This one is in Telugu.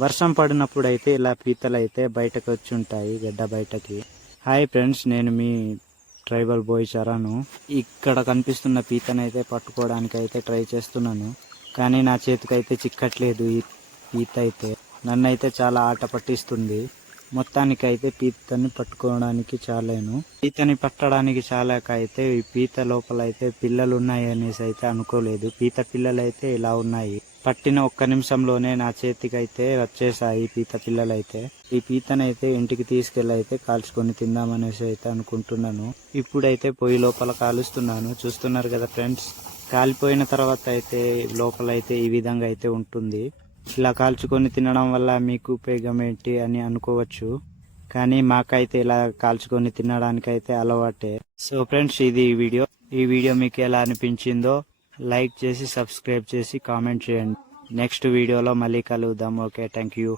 వర్షం పడినప్పుడు అయితే ఇలా పీతలు అయితే బయటకు వచ్చి ఉంటాయి గడ్డ బయటకి. హాయ్ ఫ్రెండ్స్, నేను మీ ట్రైబల్ బాయ్ చరణు. ఇక్కడ కనిపిస్తున్న పీతనైతే పట్టుకోవడానికి అయితే ట్రై చేస్తున్నాను, కానీ నా చేతికైతే చిక్కట్లేదు ఈ పీత అయితే. నన్నైతే చాలా ఆట పట్టిస్తుంది. మొత్తానికైతే పీతని పట్టుకోవడానికి చాలాను. పీతని పట్టడానికి చాలాక అయితే ఈ పీత లోపల అయితే పిల్లలు ఉన్నాయి అనేసి అయితే అనుకోలేదు. పీత పిల్లలు అయితే ఇలా ఉన్నాయి. పట్టిన ఒక్క నిమిషంలోనే నా చేతికి అయితే వచ్చేసాయి పీత పిల్లలు అయితే. ఈ పీతనైతే ఇంటికి తీసుకెళ్ళి అయితే కాల్చుకొని తిందామనేసి అయితే అనుకుంటున్నాను. ఇప్పుడైతే పొయ్యి లోపల కాలుస్తున్నాను, చూస్తున్నారు కదా ఫ్రెండ్స్. కాలిపోయిన తర్వాత అయితే లోపల అయితే ఈ విధంగా అయితే ఉంటుంది. ఇలా కాల్చుకొని తినడం వల్ల మీకు ఉపయోగం ఏంటి అని అనుకోవచ్చు, కానీ మాకైతే ఇలా కాల్చుకొని తినడానికి అయితే అలవాటే. సో ఫ్రెండ్స్, ఇది ఈ వీడియో మీకు ఎలా అనిపించిందో లైక్ చేసి సబ్స్క్రైబ్ చేసి కామెంట్ చేయండి. నెక్స్ట్ వీడియోలో మళ్ళీ కలుద్దాం. Okay, thank you.